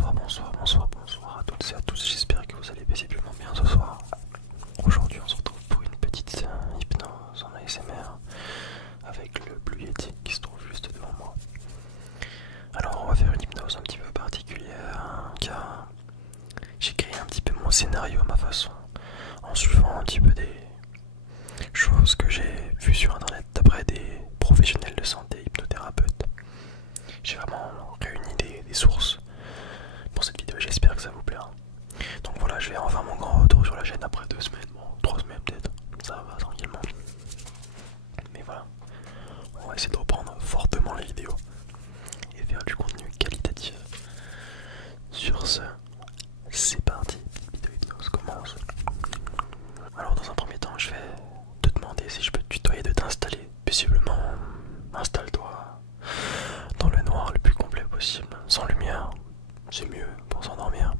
bonsoir à toutes et à tous, j'espère que vous allez paisiblement bien ce soir. Aujourd'hui on se retrouve pour une petite hypnose en ASMR avec le Blue Yeti qui se trouve juste devant moi. Alors on va faire une hypnose un petit peu particulière car j'ai créé un petit peu mon scénario à ma façon en suivant un petit peu des choses que j'ai vues sur internet d'après des professionnels de santé hypnothérapeutes. J'ai vraiment réuni des sources pour cette vidéo, j'espère que ça vous plaira. Donc voilà, je vais enfin mon grand retour sur la chaîne après 2 semaines, bon 3 semaines peut-être, ça va tranquillement. Mais voilà, on va essayer de reprendre fortement les vidéos et faire du contenu qualitatif. Sur ce, c'est parti, vidéo hypnose commence. Alors dans un premier temps, je vais te demander si je peux te tutoyer de t'installer paisiblement. Installe-toi dans le noir le plus complet possible, sans lumière, c'est mieux pour s'endormir.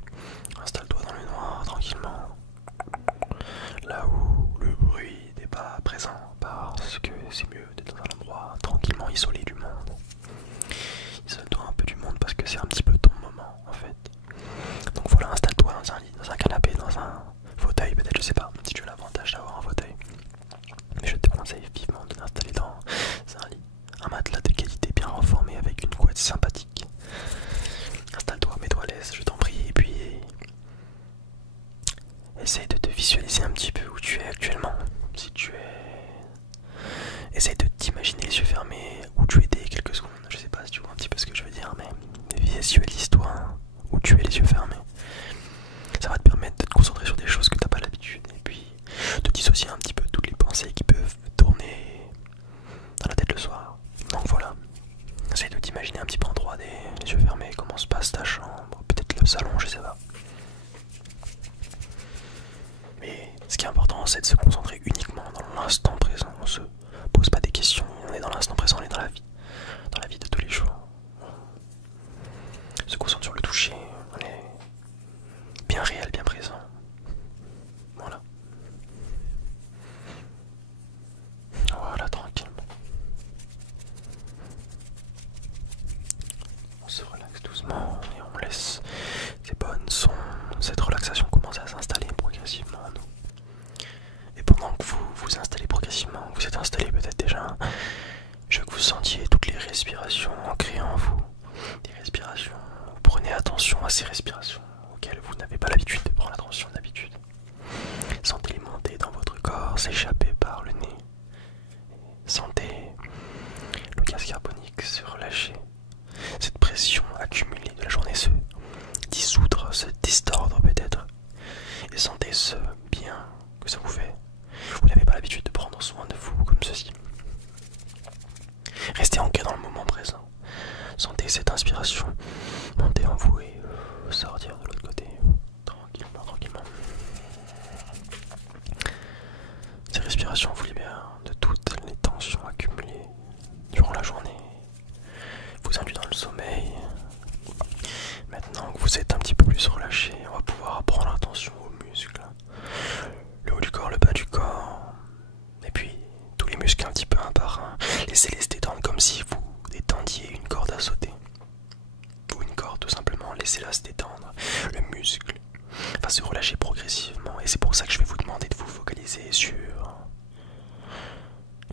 Installe-toi dans le noir tranquillement, là où le bruit n'est pas présent, parce que c'est mieux d'être dans un endroit tranquillement isolé du monde. Isole-toi un peu du monde parce que c'est un petit peu ton moment en fait. Donc voilà, installe-toi dans un lit, dans un canapé, dans un fauteuil peut-être, je sais pas, si tu as l'avantage d'avoir un fauteuil. Mais je te conseille vivement de t'installer dans un lit, un matelas de qualité bien renformé avec une couette sympathique. Installe-toi, mets-toi à l'aise, je t'en prie, et puis essaye de te visualiser un petit peu où tu es actuellement. Si tu es... Essaye de t'imaginer les yeux fermés où tu étais quelques secondes. Je sais pas si tu vois un petit peu ce que je veux dire, mais visualise-toi où tu es les yeux fermés. Ça va te permettre de te concentrer sur des choses que tu n'as pas l'habitude, et puis de dissocier un petit peu toutes les pensées qui peuvent tourner dans la tête le soir. Donc voilà, essaye de t'imaginer un petit peu en 3D, les yeux fermés, comment se passe ta chambre, peut-être le salon, je sais pas. Mais ce qui est important, c'est de se concentrer uniquement dans l'instant présent. On se pose pas des questions, on est dans l'instant présent, on est dans la vie de tous les jours. On se concentre sur le toucher, on est bien réel, bien présent. Voilà. Voilà, tranquillement. On se relaxe doucement et on laisse ces bonnes sons, cette relaxation commencer à s'installer progressivement en nous. Et pendant que vous vous installez progressivement, vous êtes installé peut-être déjà, je veux que vous sentiez toutes les respirations ancrées en vous. Des respirations, prenez attention à ces respirations auxquelles vous n'avez pas l'habitude de prendre attention d'habitude. Sentez-les monter dans votre corps, s'échapper par le nez. Sentez le gaz carbonique se relâcher. Cette pression accumulée de la journée se dissoudre, se distordre peut-être. Et sentez ce bien que ça vous fait. Vous n'avez pas l'habitude de prendre soin de vous comme ceci. Restez ancré dans le moment présent. Sentez cette inspiration monter en vous et sortir de l'autre côté. Tranquillement, tranquillement. Ces respirations vous libèrent de toutes les tensions accumulées durant la journée. Vous induit dans le sommeil. Maintenant que vous êtes un petit peu plus relâché, on va pouvoir prendre attention aux muscles. Le haut du corps, le bas du corps. Et puis tous les muscles un petit peu un par un. Laissez-les se détendre comme si vous détendiez une corde à sauter. Ou une corde tout simplement, laissez-la se détendre. Le muscle va se relâcher progressivement. Et c'est pour ça que je vais vous demander de vous focaliser sur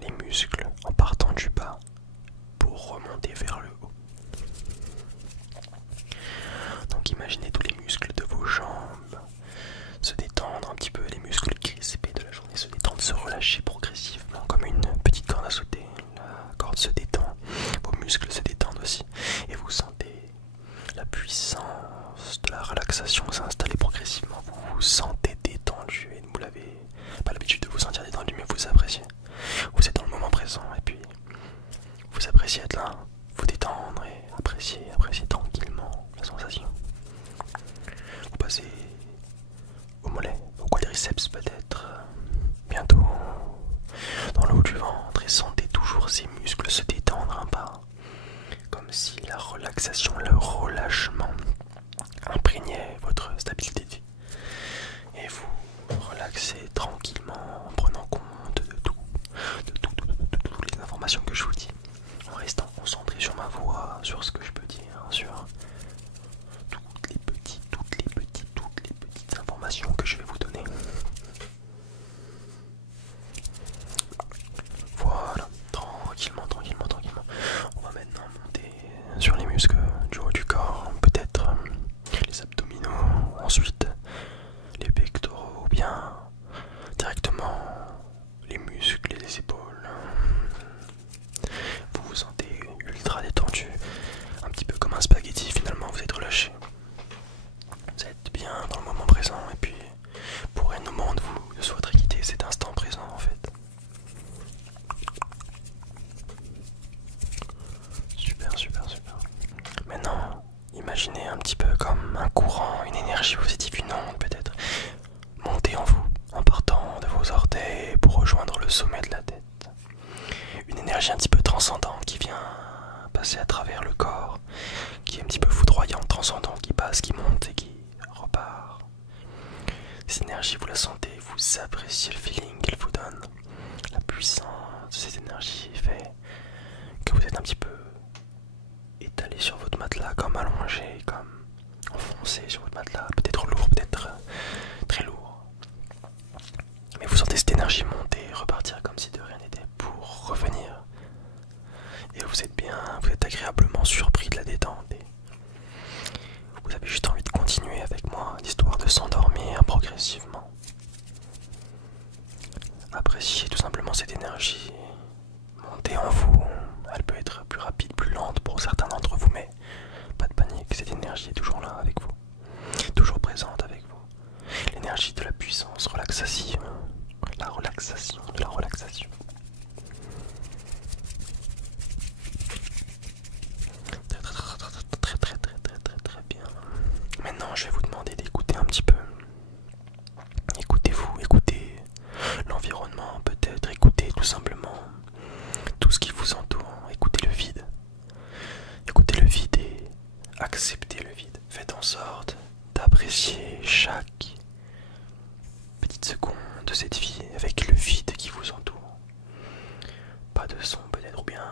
les muscles en partant du bas pour remonter vers le haut. Donc imaginez tous les muscles de vos jambes se détendre un petit peu, les muscles crispés de la journée se détendent, se relâcher progressivement comme une petite corde à sauter. La corde se détend, vos muscles se détendent aussi et vous sentez la puissance de la relaxation s'installer progressivement. Vous vous sentez détendu et vous n'avez pas l'habitude de vous sentir détendu, mais vous appréciez. Vous êtes dans le moment présent et puis vous appréciez être là, vous détendre et apprécier tranquillement la sensation. Vous passez au mollet, au quadriceps peut-être, bientôt dans le haut du ventre et sentez toujours ces muscles se détendre un par un, comme si la relaxation, le relâchement imprégnait votre stabilité de vie. Et vous relaxez tranquillement en prenant compte de toutes les informations que je vous dis, en restant concentré d'informations que je vais vous donner. Voilà, tranquillement, tranquillement, tranquillement. On va maintenant monter sur les muscles du haut du corps, peut-être les abdominaux, ensuite les pectoraux, ou bien directement les muscles et les épaules. Vous vous sentez ultra détendu, un petit peu comme un spaghetti, finalement vous êtes relâché. Vous êtes bien dans le moment présent et puis pour un moment de vous de souhaiter quitter cet instant présent en fait. Super, super, super. Maintenant, imaginez un petit peu comme un courant, une énergie positive, une onde peut-être, monter en vous en partant de vos orteils pour rejoindre le sommet de la tête. Une énergie un petit peu transcendante qui vient passer à travers le corps, qui est un petit peu foudroyante, transcendante, qui passe, qui monte et qui repart. Cette énergie, vous la sentez, vous appréciez le feeling qu'elle vous donne. La puissance de cette énergie fait que vous êtes un petit peu étalé sur votre matelas, comme allongé, comme enfoncé sur votre matelas, peut-être lourd, peut-être très lourd. Mais vous sentez cette énergie monter, repartir comme si de rien n'était pour revenir. Et vous êtes bien, vous êtes agréablement surpris de la détente. Et vous avez juste envie de continuer avec moi, l'histoire de s'endormir progressivement. Appréciez tout simplement cette énergie monter en vous. Elle peut être plus rapide, plus lente pour certains d'entre vous, mais pas de panique, cette énergie est toujours là avec vous, toujours présente avec vous. L'énergie de la puissance relaxative, la relaxation de la relaxation. Très bien. Maintenant, je vais vous demander d'écouter un petit peu. Écoutez-vous, écoutez l'environnement, peut-être écoutez tout simplement tout ce qui vous entoure. Écoutez le vide. Écoutez le vide et acceptez le vide. Faites en sorte d'apprécier chaque petite seconde de cette vie avec le vide qui vous entoure. Pas de son peut-être, ou bien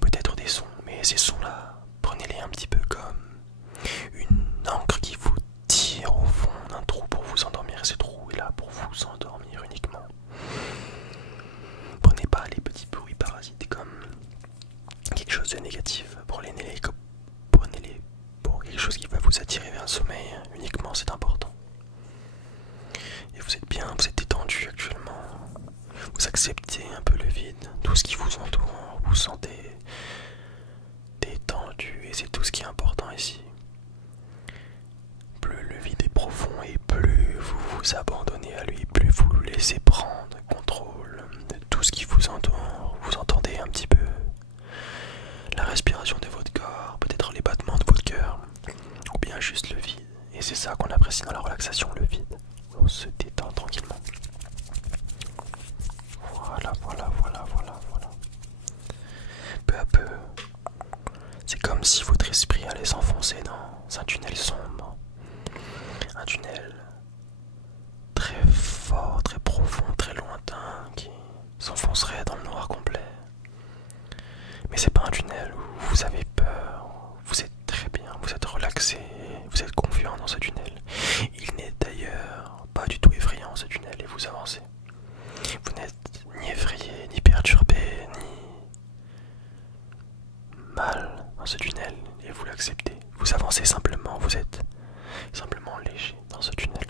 peut-être des sons, mais ces sons-là, prenez-les un petit peu comme une encre qui vous tire au fond d'un trou pour vous endormir. Ce trou est là pour vous endormir uniquement. Prenez pas les petits bruits parasites comme quelque chose de négatif. Prenez-les pour quelque chose qui va vous attirer vers le sommeil uniquement, c'est important. Et vous êtes bien, vous êtes détendu actuellement. Vous acceptez un peu le vide, tout ce qui vous entoure, vous sentez détendu et c'est tout ce qui est important ici. Plus le vide est profond et plus vous vous abandonnez à lui, plus vous le laissez prendre contrôle de tout ce qui vous entoure. Vous entendez un petit peu la respiration de votre corps, peut-être les battements de votre cœur, ou bien juste le vide. Et c'est ça qu'on apprécie dans la relaxation, le vide. On se détend tranquillement. Voilà, voilà, voilà, voilà, voilà. Peu à peu, c'est comme si votre esprit allait s'enfoncer dans un tunnel sombre. Un tunnel très fort, très profond, très lointain, qui s'enfoncerait dans le noir complet. Mais c'est pas un tunnel où vous avez peur, vous êtes très bien, vous êtes relaxé, vous êtes confiant dans ce tunnel. Il n'est d'ailleurs pas du tout effrayant ce tunnel et vous avancez. Vous n'êtes ni effrayé, ni perturbé, ni mal dans ce tunnel et vous l'acceptez. Vous avancez simplement, vous êtes simplement léger dans ce tunnel.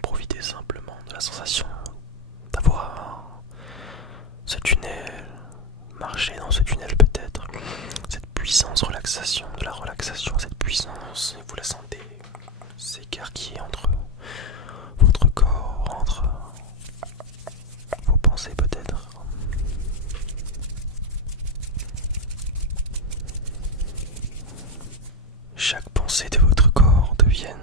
Profitez simplement de la sensation d'avoir ce tunnel, marcher dans ce tunnel peut-être, cette puissance relaxation, de la relaxation, cette puissance, et vous la sentez s'écarquiller entre votre corps, entre vos pensées peut-être. Chaque pensée de votre corps devienne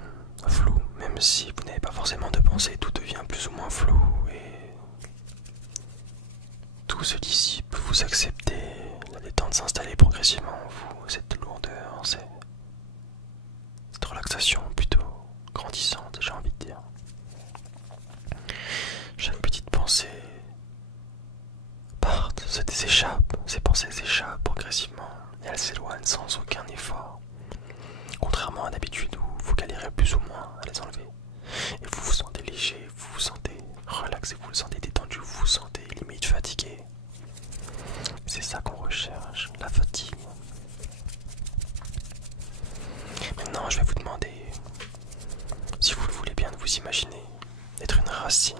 floue, même si vous n'avez pas forcément de pensée, tout devient plus ou moins flou et tout se dissipe, vous acceptez la détente s'installer progressivement en vous, cette lourdeur, cette relaxation plutôt grandissante, j'ai envie de dire. Chaque petite pensée part, s'échappe, ces pensées s'échappent progressivement et elles s'éloignent sans aucun effort. Contrairement à d'habitude où vous galérez plus ou moins à les enlever. relaxé, vous le sentez détendu, vous vous sentez limite fatigué. C'est ça qu'on recherche, la fatigue. Maintenant, je vais vous demander, si vous le voulez bien, de vous imaginer être une racine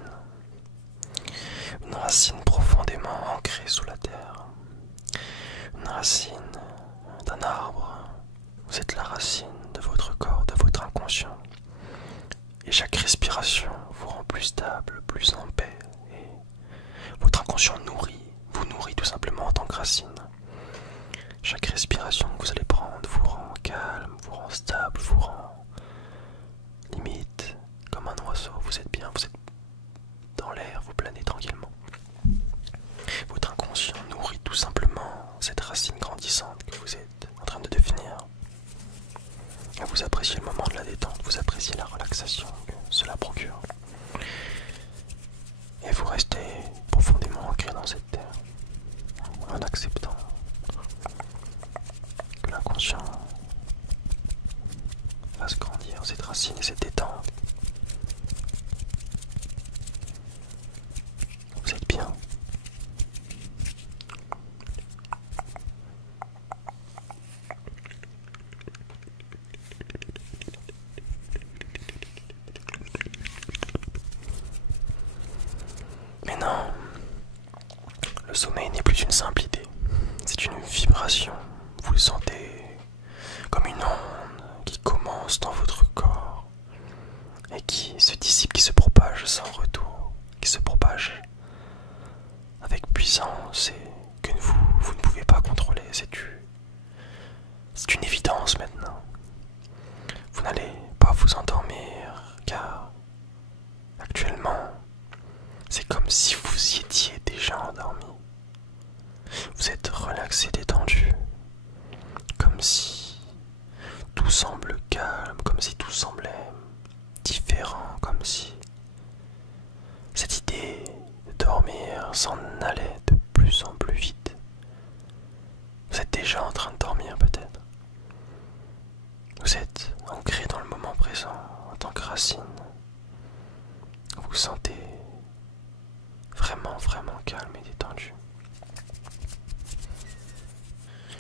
profondément ancrée sous la terre, une racine d'un arbre. Vous êtes la racine de votre corps, de votre inconscient. Et chaque respiration vous rend plus stable, plus en paix. Et votre inconscient vous nourrit tout simplement en tant que racine. Chaque respiration que vous allez prendre vous rend calme, vous rend stable, vous rend limite comme un oiseau. Vous êtes bien, vous êtes dans l'air, vous planez tranquillement. Votre inconscient nourrit tout simplement cette racine grandissante que vous êtes en train de devenir. Et vous appréciez le moment de la détente, vous appréciez la relaxation que cela procure. Et vous restez profondément ancré dans cette terre, en acceptant que l'inconscient fasse grandir cette racine et cette détente. Vous êtes bien. Mais non, le sommeil n'est plus une simple idée, c'est une vibration. Vous le sentez comme une onde qui commence dans votre corps et qui se dissipe, qui se propage sans retour, qui se propage avec puissance et que vous ne pouvez pas contrôler. C'est une évidence maintenant. Vous n'allez pas vous endormir car actuellement c'est comme si vous y étiez déjà endormi. Vous êtes relaxé, détendu, comme si tout semble calme, comme si tout semblait différent, comme si cette idée de dormir s'en allait de plus en plus vite. Vous êtes déjà en train de dormir peut-être. Vous êtes ancré dans le moment présent en tant que racine. Vous vous sentez vraiment calme et détendu.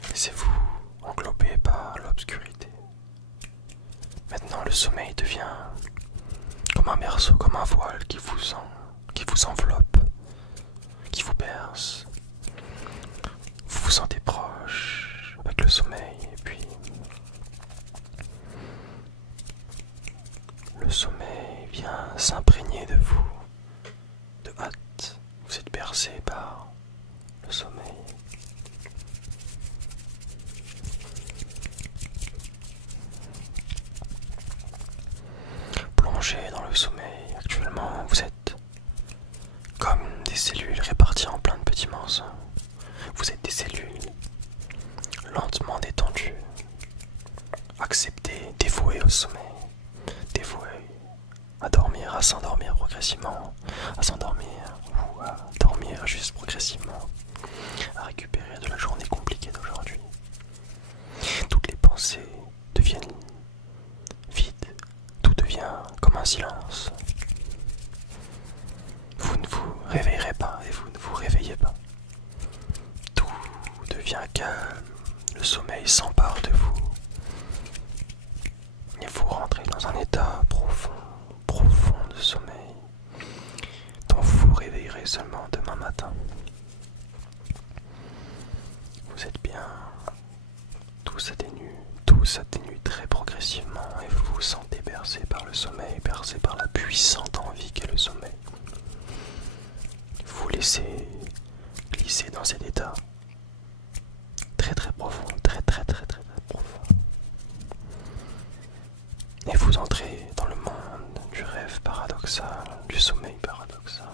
Laissez-vous envelopper par l'obscurité. Maintenant le sommeil devient comme un berceau, comme un voile qui vous enveloppe, qui vous berce. Vous vous sentez proche avec le sommeil et puis le sommeil vient s'imprégner de vous de hâte. Vous êtes bercé par le sommeil. Plongé dans le sommeil, actuellement vous êtes comme des cellules réparties en plein de petits morceaux. Vous êtes des cellules lentement détendues, acceptées, dévouées au sommeil, dévouées à dormir, à s'endormir progressivement, à s'endormir ou à dormir juste progressivement, à récupérer de la journée compliquée d'aujourd'hui. Toutes les pensées deviennent vides, tout devient comme un silence. Vous ne vous réveillerez pas et vous ne vous réveillez pas. Tout devient calme, le sommeil s'empare de vous et vous rentrez dans un état profond de sommeil dont vous vous réveillerez seulement demain matin. Vous êtes bien, tout s'atténue très progressivement et vous vous sentez bercé par le sommeil, bercé par la puissante envie qu'est le sommeil. Vous laissez glisser dans cet état très profond, très profond. Et vous entrez dans le monde du rêve paradoxal, du sommeil paradoxal,